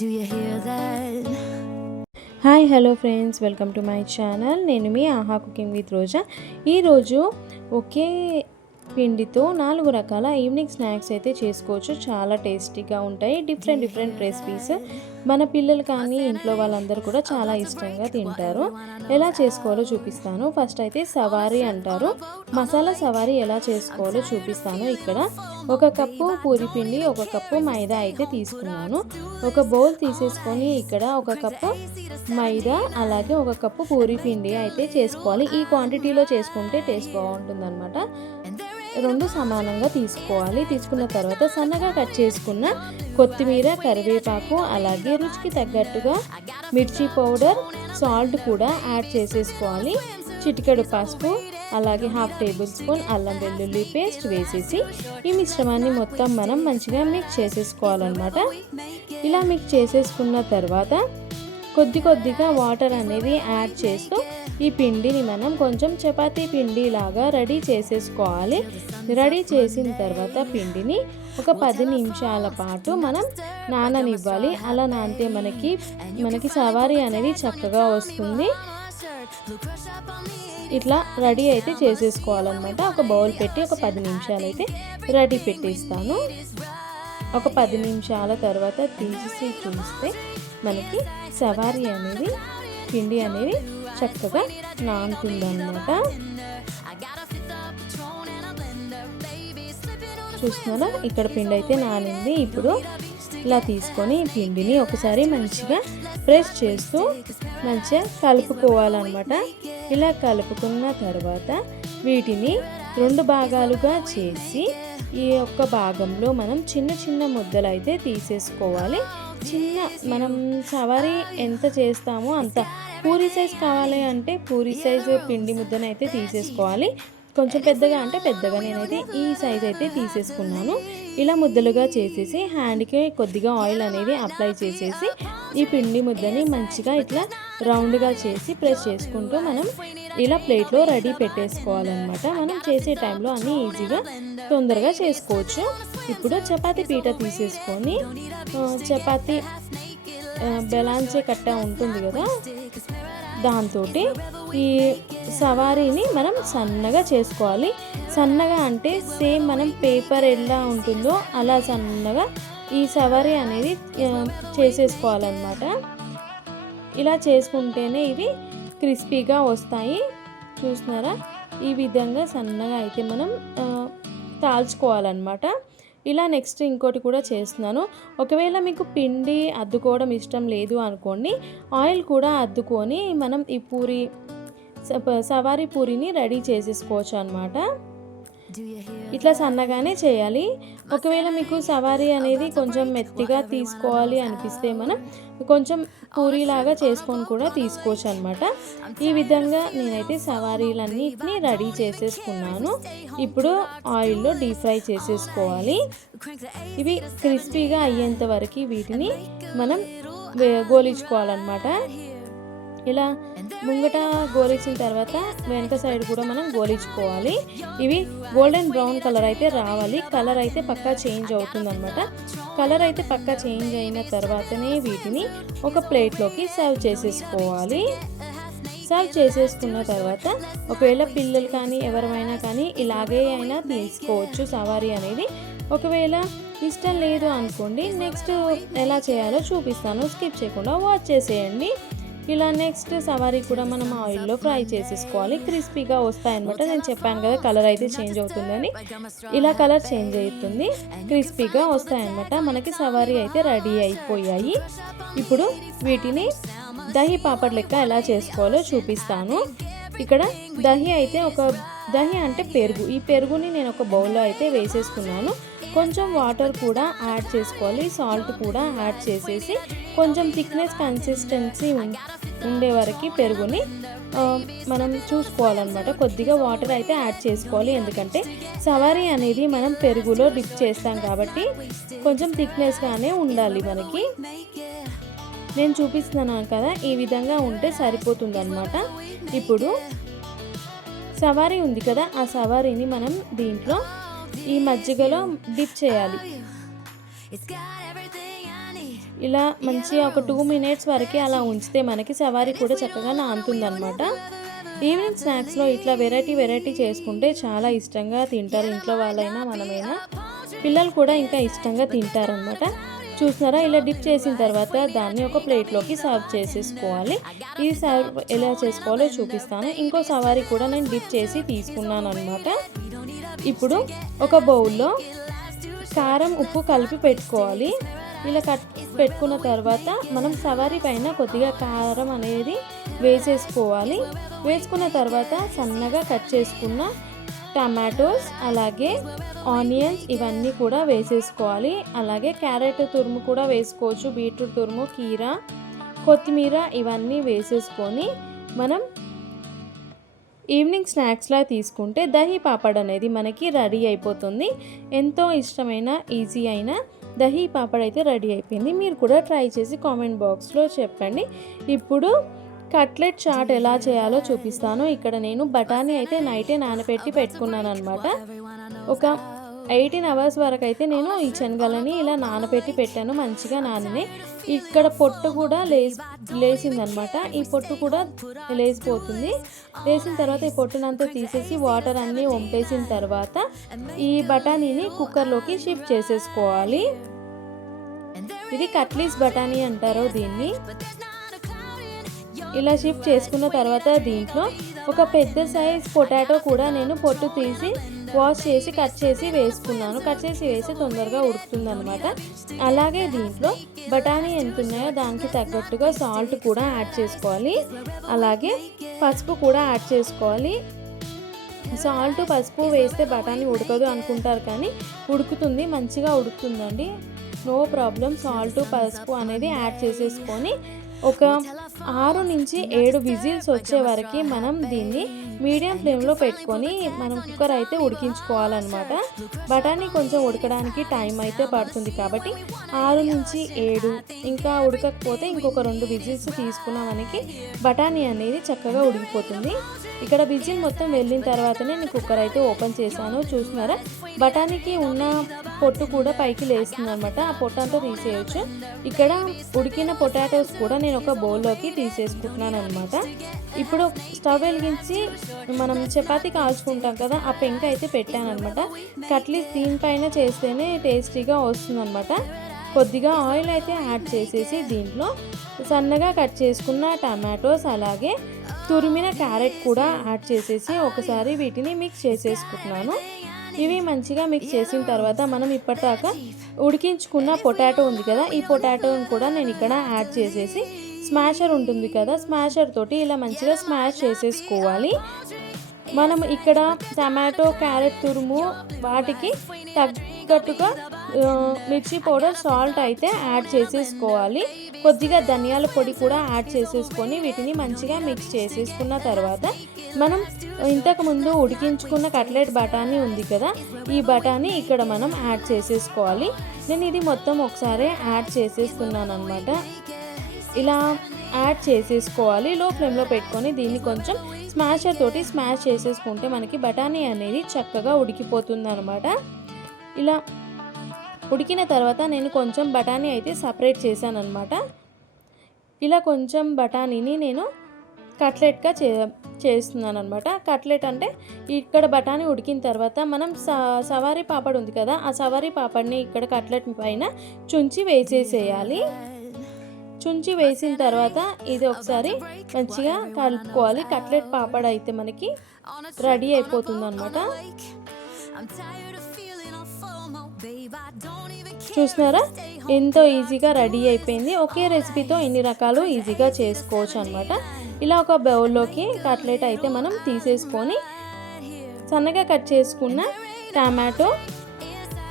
Do you hear that? Hi hello friends, welcome to my channel. నేను మీ ఆహా cooking with రోజా. ఈరోజు ఒకే పిండితో 4 రకాల ఈవినింగ్ స్నాక్స్ అయితే చేసుకోవచ్చు. చాలా టేస్టీగా ఉంటాయి. డిఫరెంట్ రెసిపీస్ మన పిల్లలు కానీ ఇంట్లో వాళ్ళందరూ కూడా చాలా ఇష్టంగా తింటారు. ఎలా చేసుకోవాలో చూపిస్తాను. ఫస్ట్ అయితే సవారీ అంటారు. మసాలా సవారీ ఎలా చేసుకోవాలో చూపిస్తాను. ఇక్కడ 1 కప్పు పూరి పిండి, 1 కప్పు మైదా అయితే తీసుకున్నాను. ఒక బౌల్ తీసేసుకొని ఇక్కడ 1 కప్పు మైదా అలాగే 1 కప్పు పూరి పిండి అయితే చేసుకోవాలి. ఈ క్వాంటిటీలో చేసుకుంటే టేస్ట్ బాగుంటుందన్నమాట. 2 సమానంగా తీసుకోవాలి. తీసుకున్న తర్వాత సన్నగా కట్ చేసుకున్న కొత్తిమీర, కరివేపాకు అలాగే రుచికి తగ్గట్టుగా మిర్చి పౌడర్, సాల్ట్ కూడా యాడ్ చేసేసుకోవాలి. చిటికెడు పసుపు అలాగే 1/2 టేబుల్ స్పూన్ అల్లం వెల్లుల్లి పేస్ట్ వేసేసి ఈ మిశ్రమాన్ని మొత్తం మనం మంచిగా మిక్స్ చేసేసుకోవాలన్నమాట. ఇలా మిక్స్ చేసేసుకున్న తర్వాత కొద్దిగా వాటర్ అనేది యాడ్ చేస్తూ ఈ పిండిని మనం కొంచెం చపాతీ పిండి లాగా రెడీ చేసేసుకోవాలి. రెడీ చేసిన తర్వాత పిండిని ఒక 10 నిమిషాల పాటు మనం నాననివ్వాలి. అలా నానితే మనకి సవారీ అనేది చక్కగా వస్తుంది. ఇట్లా రెడీ అయితే చేసేసుకోవాలన్నమాట. ఒక బౌల్ పెట్టి ఒక 10 నిమిషాలు అయితే రెడీ పెట్టేస్తాను. ఒక 10 నిమిషాల తర్వాత తీసి చూస్తే మనకి సవారీ అనేది పిండి అనేది చక్కగా నానుతుందన్నమాట. చూస్తున్నారా, ఇక్కడ పిండి అయితే నానింది. ఇప్పుడు ఇలా తీసుకొని పిండిని ఒకసారి మంచిగా ప్రెస్ చేస్తూ మంచిగా కలుపుకోవాలన్నమాట. ఇలా కలుపుకున్న తర్వాత వీటిని 2 భాగాలుగా చేసి ఈ ఒక్క భాగంలో మనం చిన్న ముద్దలు అయితే తీసేసుకోవాలి. మనం సవారీ ఎంత చేస్తామో అంత పూరి సైజ్ కావాలి అంటే పూరి సైజు పిండి ముద్దను అయితే తీసేసుకోవాలి. కొంచెం పెద్దగా అంటే పెద్దగా నేనైతే ఈ సైజ్ అయితే తీసేసుకున్నాను. ఇలా ముద్దలుగా చేసేసి హ్యాండ్కి కొద్దిగా ఆయిల్ అనేది అప్లై చేసేసి ఈ పిండి ముద్దని మంచిగా ఇట్లా రౌండ్గా చేసి ప్రెస్ చేసుకుంటూ మనం ఇలా ప్లేట్లో రెడీ పెట్టేసుకోవాలన్నమాట. మనం చేసే టైంలో అన్నీ ఈజీగా తొందరగా చేసుకోవచ్చు. ఇప్పుడు చపాతీ పీట తీసేసుకొని చపాతీ బెలాన్సే కట్ట ఉంటుంది కదా, దాంతో ఈ సవారీని మనం సన్నగా చేసుకోవాలి. సన్నగా అంటే సేమ్ మనం పేపర్ ఎలా ఉంటుందో అలా సన్నగా ఈ సవారీ అనేది చేసేసుకోవాలన్నమాట. ఇలా చేసుకుంటేనే ఇవి క్రిస్పీగా వస్తాయి. చూస్తున్నారా, ఈ విధంగా సన్నగా అయితే మనం తాల్చుకోవాలన్నమాట. ఇలా నెక్స్ట్ ఇంకోటి కూడా చేస్తున్నాను. ఒకవేళ మీకు పిండి అద్దుకోవడం ఇష్టం లేదు అనుకోండి, ఆయిల్ కూడా అద్దుకొని మనం ఈ సవారీ పూరిని రెడీ చేసేసుకోవచ్చు అన్నమాట. ఇట్లా సన్నగానే చేయాలి. ఒకవేళ మీకు సవారీ అనేది కొంచెం మెత్తగా తీసుకోవాలి అనిపిస్తే మనం కొంచెం పూరీలాగా చేసుకొని కూడా తీసుకోవచ్చు అనమాట. ఈ విధంగా నేనైతే సవారీలన్నిటిని రెడీ చేసేసుకున్నాను. ఇప్పుడు ఆయిల్లో డీప్ ఫ్రై చేసేసుకోవాలి. ఇవి క్రిస్పీగా అయ్యేంత వరకు వీటిని మనం గోలించుకోవాలన్నమాట. ఇలా ముంగట గోలించిన తర్వాత వెనక సైడ్ కూడా మనం గోలించుకోవాలి. ఇవి గోల్డెన్ బ్రౌన్ కలర్ అయితే రావాలి. కలర్ అయితే పక్కా చేంజ్ అవుతుందన్నమాట. కలర్ అయితే పక్కా చేంజ్ అయిన తర్వాతనే వీటిని ఒక ప్లేట్లోకి సర్వ్ చేసేసుకోవాలి. సర్వ్ చేసేసుకున్న తర్వాత ఒకవేళ పిల్లలు కానీ ఎవరైనా కానీ ఇలాగే అయినా తీసుకోవచ్చు సవారీ అనేది. ఒకవేళ ఇష్టం లేదు అనుకోండి, నెక్స్ట్ ఎలా చేయాలో చూపిస్తాను. స్కిప్ చేయకుండా వాచ్ చేసేయండి. ఇలా నెక్స్ట్ సవారీ కూడా మనం ఆయిల్లో ఫ్రై చేసేసుకోవాలి. క్రిస్పీగా వస్తాయన్నమాట. నేను చెప్పాను కదా కలర్ అయితే చేంజ్ అవుతుందని. ఇలా కలర్ చేంజ్ అవుతుంది, క్రిస్పీగా వస్తాయన్నమాట. మనకి సవారీ అయితే రెడీ అయిపోయాయి. ఇప్పుడు వీటిని దహి పాపడ్ లెక్క ఎలా చేసుకోవాలో చూపిస్తాను. ఇక్కడ దహి అంటే పెరుగు. ఈ పెరుగుని నేను ఒక బౌల్లో అయితే వేసేసుకున్నాను. కొంచెం వాటర్ కూడా యాడ్ చేసుకోవాలి. సాల్ట్ కూడా యాడ్ చేసేసి కొంచెం థిక్నెస్ కన్సిస్టెన్సీ ఉండే వరకు పెరుగుని మనం చూసుకోవాలన్నమాట. కొద్దిగా వాటర్ అయితే యాడ్ చేసుకోవాలి. ఎందుకంటే సవారీ అనేది మనం పెరుగులో డిప్ చేస్తాం కాబట్టి కొంచెం థిక్నెస్గానే ఉండాలి మనకి. నేను చూపిస్తున్నాను కదా, ఈ విధంగా ఉంటే సరిపోతుందన్నమాట. ఇప్పుడు సవారీ ఉంది కదా, ఆ సవారీని మనం దీంట్లో ఈ మజ్జిగలో డిప్ చేయాలి. ఇలా మంచిగా ఒక 2 మినిట్స్ వరకు అలా ఉంచితే మనకి సవారీ కూడా చక్కగా నానుతుందనమాట. ఈవినింగ్ స్నాక్స్లో ఇట్లా వెరైటీ చేసుకుంటే చాలా ఇష్టంగా తింటారు ఇంట్లో వాళ్ళైనా మనమైనా. పిల్లలు కూడా ఇంకా ఇష్టంగా తింటారనమాట. చూసినారా, ఇలా డిప్ చేసిన తర్వాత దాన్ని ఒక ప్లేట్లోకి సర్వ్ చేసేసుకోవాలి. ఇది సర్వ్ ఎలా చేసుకోవాలో చూపిస్తాను. ఇంకో సవారీ కూడా నేను డిప్ చేసి తీసుకున్నాను అనమాట. ఇప్పుడు ఒక బౌల్లో కారం ఉప్పు కలిపి పెట్టుకోవాలి. ఇలా పెట్టుకున్న తర్వాత మనం సవారీ పైన కొద్దిగా కారం అనేది వేసేసుకోవాలి. వేసుకున్న తర్వాత సన్నగా కట్ చేసుకున్న టమాటోస్ అలాగే ఆనియన్స్ ఇవన్నీ కూడా వేసేసుకోవాలి. అలాగే క్యారెట్ తురుము కూడా వేసుకోవచ్చు, బీట్రూట్ తురుము, కీరా, కొత్తిమీర ఇవన్నీ వేసేసుకొని మనం ఈవినింగ్ స్నాక్స్లా తీసుకుంటే దహీ పాపడ్ అనేది మనకి రెడీ అయిపోతుంది. ఎంతో ఇష్టమైన ఈజీ అయిన దహీ పాపడ్ అయితే రెడీ అయిపోయింది. మీరు కూడా ట్రై చేసి కామెంట్ బాక్స్లో చెప్పండి. ఇప్పుడు కట్లెట్ చాట్ ఎలా చేయాలో చూపిస్తాను. ఇక్కడ నేను బఠానీ అయితే నైటే నానబెట్టి పెట్టుకున్నాను అనమాట. ఒక 18 అవర్స్ వరకు అయితే నేను ఈ శనగలని ఇలా నానబెట్టి పెట్టాను. మంచిగా నానినాయి. ఇక్కడ పొట్టు కూడా లేసిందనమాట. ఈ పొట్టు కూడా లేసిపోతుంది. లేసిన తర్వాత ఈ పొట్టునంతా తీసేసి వాటర్ అన్నీ వంపేసిన తర్వాత ఈ బఠానీని కుక్కర్లోకి షిఫ్ట్ చేసేసుకోవాలి. ఇది కట్లీస్ బఠానీ అంటారు దీన్ని. ఇలా షిఫ్ట్ చేసుకున్న తర్వాత దీంట్లో ఒక పెద్ద సైజ్ పొటాటో కూడా నేను పొట్టు తీసి వాష్ చేసి కట్ చేసి వేసుకున్నాను. కట్ చేసి వేసి తొందరగా ఉడుకుతుంది అనమాట. అలాగే దీంట్లో బఠానీ ఎంత ఉన్నాయో దానికి తగ్గట్టుగా సాల్ట్ కూడా యాడ్ చేసుకోవాలి. అలాగే పసుపు కూడా యాడ్ చేసుకోవాలి. సాల్ట్ పసుపు వేస్తే బఠానీ ఉడకదు అనుకుంటారు, కానీ ఉడుకుతుంది, మంచిగా ఉడుకుతుందండి. No problem. సాల్ట్ పసుపు అనేది యాడ్ చేసేసుకొని ఒక 6 నుంచి 7 విజిల్స్ వచ్చే వరకు మనం దీన్ని మీడియం ఫ్లేమ్లో పెట్టుకొని మనం కుక్కర్ అయితే ఉడికించుకోవాలన్నమాట. బఠానీ కొంచెం ఉడకడానికి టైం అయితే పడుతుంది కాబట్టి 6 నుంచి 7, ఇంకా ఉడకకపోతే ఇంకొక 2 విజిల్స్ తీసుకున్న మనకి బఠానీ అనేది చక్కగా ఉడికిపోతుంది. ఇక్కడ విజిల్ మొత్తం వెళ్ళిన తర్వాతనే నేను కుక్కర్ అయితే ఓపెన్ చేశాను. చూస్తున్నారా, బఠానీకి ఉన్న పొట్టు కూడా పైకి లేస్తుంది అనమాట. ఆ పొట్టు అంతా తీసేయచ్చు. ఇక్కడ ఉడికిన పొటాటోస్ కూడా నేను ఒక బౌల్లోకి తీసేసుకుంటున్నాను అనమాట. ఇప్పుడు స్టవ్ వెలిగించి మనం చపాతీ కాల్చుకుంటాం కదా, ఆ పెంక అయితే పెట్టాను అనమాట. కట్లీస్ దీనిపైన చేస్తేనే టేస్టీగా వస్తుంది అనమాట. కొద్దిగా ఆయిల్ అయితే యాడ్ చేసేసి దీంట్లో సన్నగా కట్ చేసుకున్న టమాటోస్ అలాగే తురిమిన క్యారెట్ కూడా యాడ్ చేసేసి ఒకసారి వీటిని మిక్స్ చేసేసుకుంటున్నాను. ఇవి మంచిగా మిక్స్ చేసిన తర్వాత మనం ఇప్పటిదాకా ఉడికించుకున్న పొటాటో ఉంది కదా, ఈ పొటాటోని కూడా నేను ఇక్కడ యాడ్ చేసేసి స్మాషర్ ఉంటుంది కదా, స్మాషర్ తోటి ఇలా మంచిగా స్మాష్ చేసేసుకోవాలి. మనం ఇక్కడ టమాటో క్యారెట్ తురుము వాటికి తగ్గట్టుగా మిర్చి పౌడర్ సాల్ట్ అయితే యాడ్ చేసేసుకోవాలి. కొద్దిగా ధనియాల పొడి కూడా యాడ్ చేసేసుకొని వీటిని మంచిగా మిక్స్ చేసేసుకున్న తర్వాత మనం ఇంతకుముందు ఉడికించుకున్న కట్లెట్ బఠానీ ఉంది కదా, ఈ బఠానీ ఇక్కడ మనం యాడ్ చేసేసుకోవాలి. నేను ఇది మొత్తం ఒకసారి యాడ్ చేసేస్తున్నాను అనమాట. ఇలా యాడ్ చేసేసుకోవాలి. లో ఫ్లేమ్లో పెట్టుకొని దీన్ని కొంచెం స్మాషర్ తోటి స్మాష్ చేసేసుకుంటే మనకి బఠానీ అనేది చక్కగా ఉడికిపోతుంది అనమాట. ఇలా ఉడికిన తర్వాత నేను కొంచెం బఠానీ అయితే సపరేట్ చేశాను అనమాట. ఇలా కొంచెం బఠానీని నేను కట్లెట్గా చేస్తున్నాను అనమాట. కట్లెట్ అంటే ఇక్కడ బఠానీ ఉడికిన తర్వాత మనం సవారీ పాపడ్ ఉంది కదా, ఆ సవారీ పాపడ్ని ఇక్కడ కట్లెట్ పైన చుంచి వేసేసేయాలి. చుంచి వేసిన తర్వాత ఇది ఒకసారి మంచిగా కలుపుకోవాలి. కట్లెట్ పాపడ్ అయితే మనకి రెడీ అయిపోతుంది అనమాట. చూస్తున్నారా, ఎంతో ఈజీగా రెడీ అయిపోయింది. ఒకే రెసిపీతో ఎన్ని రకాలు ఈజీగా చేసుకోవచ్చు అనమాట. ఇలా ఒక బౌల్లోకి కట్లెట్ అయితే మనం తీసేసుకొని సన్నగా కట్ చేసుకున్న టమాటో,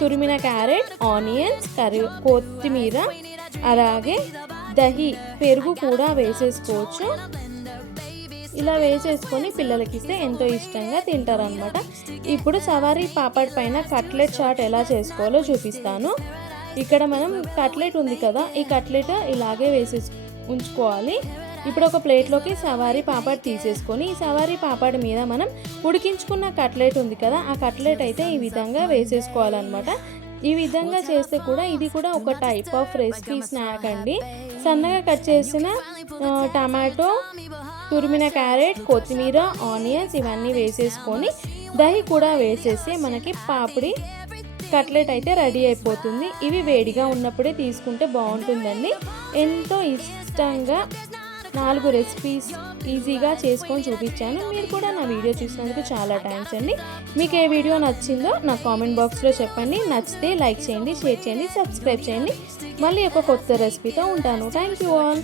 తురిమిన క్యారెట్, ఆనియన్స్, కొత్తిమీర అలాగే దహి పెరుగు కూడా వేసేసుకోవచ్చు. ఇలా వేసేసుకొని పిల్లలకి ఇస్తే ఎంతో ఇష్టంగా తింటారనమాట. ఇప్పుడు సవారీ పాపడ్ పైన కట్లెట్ చాట్ ఎలా చేసుకోవాలో చూపిస్తాను. ఇక్కడ మనం కట్లెట్ ఉంది కదా, ఈ కట్లెట్ ఇలాగే ఉంచుకోవాలి. ఇప్పుడు ఒక ప్లేట్లోకి సవారీ పాపడ్ తీసేసుకొని ఈ సవారీ పాపడ్ మీద మనం ఉడికించుకున్న కట్లెట్ ఉంది కదా, ఆ కట్లెట్ అయితే ఈ విధంగా వేసేసుకోవాలన్నమాట. ఈ విధంగా చేస్తే కూడా ఇది కూడా ఒక టైప్ ఆఫ్ రెసిపీ స్నాక్ అండి. సన్నగా కట్ చేసిన టమాటో, తురిమిన క్యారెట్, కొత్తిమీర, ఆనియన్స్ ఇవన్నీ వేసేసుకొని దహి కూడా వేసేసి మనకి పాపిడి కట్లెట్ అయితే రెడీ అయిపోతుంది. ఇవి వేడిగా ఉన్నప్పుడే తీసుకుంటే బాగుంటుందండి. ఎంతో ఇష్టంగా 4 రెసిపీస్ ఈజీగా చేసుకొని చూపించాను. మీరు కూడా నా వీడియో చూసినందుకు చాలా థ్యాంక్స్ అండి. మీకు ఏ వీడియో నచ్చిందో నా కామెంట్ బాక్స్లో చెప్పండి. నచ్చితే లైక్ చేయండి, షేర్ చేయండి, సబ్స్క్రైబ్ చేయండి. మళ్ళీ ఒక కొత్త రెసిపీతో ఉంటాను. Thank you all.